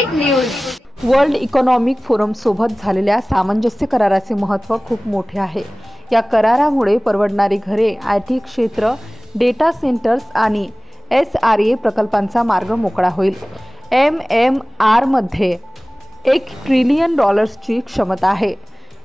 Net news. World economic forum सोबत झालेल्या सामंजस्य कराराचे महत्त्व खूप मोठे आहे. या करारामुळे परवडणारी घरे, आयटी क्षेत्र, डेटा सेंटर्स आणि SRA प्रकल्पांचा मार्ग मोकळा होईल. MMR मध्ये $1 ट्रिलियन ची क्षमता आहे.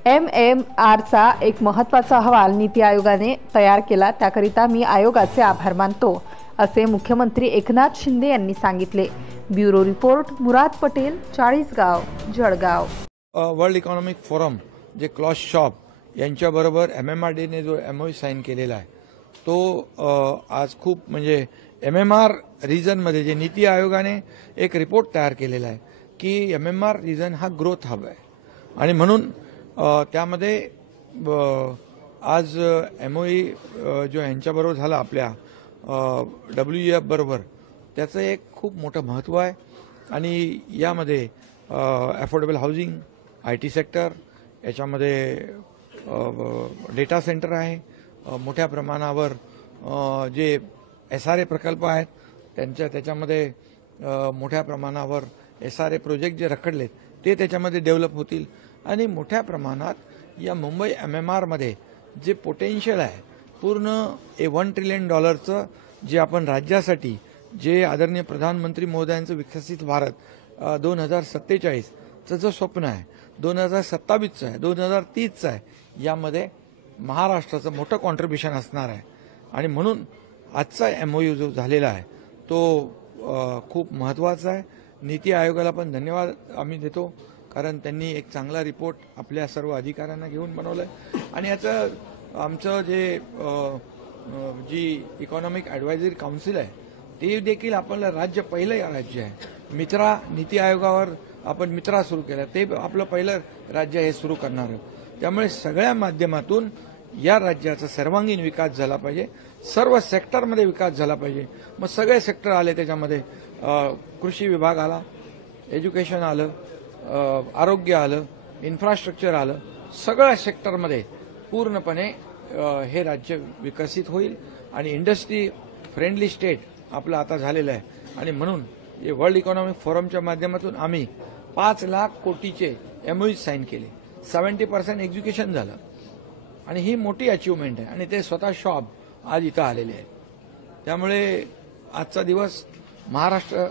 MMR चा एक महत्त्वाचा अहवाल नीती आयोगाने तयार केला, त्याकरिता मी आयोगाचे आभार मानतो, असे मुख्यमंत्री एकनाथ शिंदे यांनी सांगितले. Bureau report, Murad Patel, Chalisgaon, Jalgaon. World economic forum जे क्लॉस शॉप यांच्याबरोबर MMRD ने जो MOU साइन केलेला आहे तो आज खूप म्हणजे MMR रिजनमध्ये जे नीती आयोगाने एक रिपोर्ट तयार केलेला आहे की MMR रिजन हा ग्रोथ हब आहे आणि म्हणून त्यामध्ये आज MOU जो यांच्याबरोबर झाला आपल्या WEF बरोबर त्याचं एक खूप मोठं महत्त्व आहे आणि यामध्ये अफोर्डेबल हाऊसिंग, IT सेक्टर, याच्यामध्ये डेटा सेंटर आहे, मोठ्या प्रमाणावर जे SRA प्रकल्प आहेत त्याच्यामध्ये मोठ्या प्रमाणावर SRA प्रोजेक्ट जे रखडलेत ते त्याच्यामध्ये डेव्हलप होतील आणि मोठ्या प्रमाणात या मुंबई MMR मध्ये जे पोटेन्शियल आहे पूर्ण $1 ट्रिलियन जे आपण राज्यासाठी जे आदरणीय प्रधानमंत्री महोदयांचं विकसित भारत 2047चं जो स्वप्न आहे, 2027चं आहे, 2030चं आहे, यामध्ये महाराष्ट्राचं मोठं कॉन्ट्रिब्युशन असणार आहे आणि म्हणून आजचा MOU जो झालेला आहे तो खूप महत्त्वाचा आहे. नीती आयोगाला पण धन्यवाद आम्ही देतो कारण त्यांनी एक चांगला रिपोर्ट आपल्या सर्व अधिकाऱ्यांना घेऊन बनवलाय आणि याचं आमचं जे जी इकॉनॉमिक ॲडवायझरी काउन्सिल आहे ते देखील आपलं राज्य पहिलं राज्य आहे. मित्रा नीती आयोगावर आपण मित्रा सुरू केला, ते आपलं पहिलं राज्य हे सुरू करणार आहे. त्यामुळे सगळ्या माध्यमातून या राज्याचा सर्वांगीण विकास झाला पाहिजे, सर्व सेक्टरमध्ये विकास झाला पाहिजे. मग सगळे सेक्टर आले, त्याच्यामध्ये कृषी विभाग आला, एज्युकेशन आलं, आरोग्य आलं, इन्फ्रास्ट्रक्चर आलं, सगळ्या सेक्टरमध्ये पूर्णपणे हे राज्य विकसित होईल आणि इंडस्ट्री फ्रेंडली स्टेट आपलं आता झालेलं आहे आणि म्हणून हे वर्ल्ड इकॉनॉमिक फोरमच्या माध्यमातून आम्ही 5 लाख कोटीचे MOU साइन केले, 70% एक्झिक्युशन झालं आणि ही मोठी अचिव्हमेंट आहे आणि ते स्वतः शॉप आज इथं आलेले आहेत. त्यामुळे आजचा दिवस महाराष्ट्र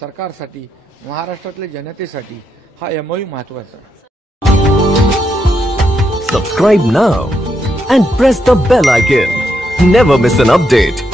सरकारसाठी, महाराष्ट्रातल्या जनतेसाठी हा MOU महत्त्वाचा आहे. Subscribe now and press the bell icon. Never miss an update.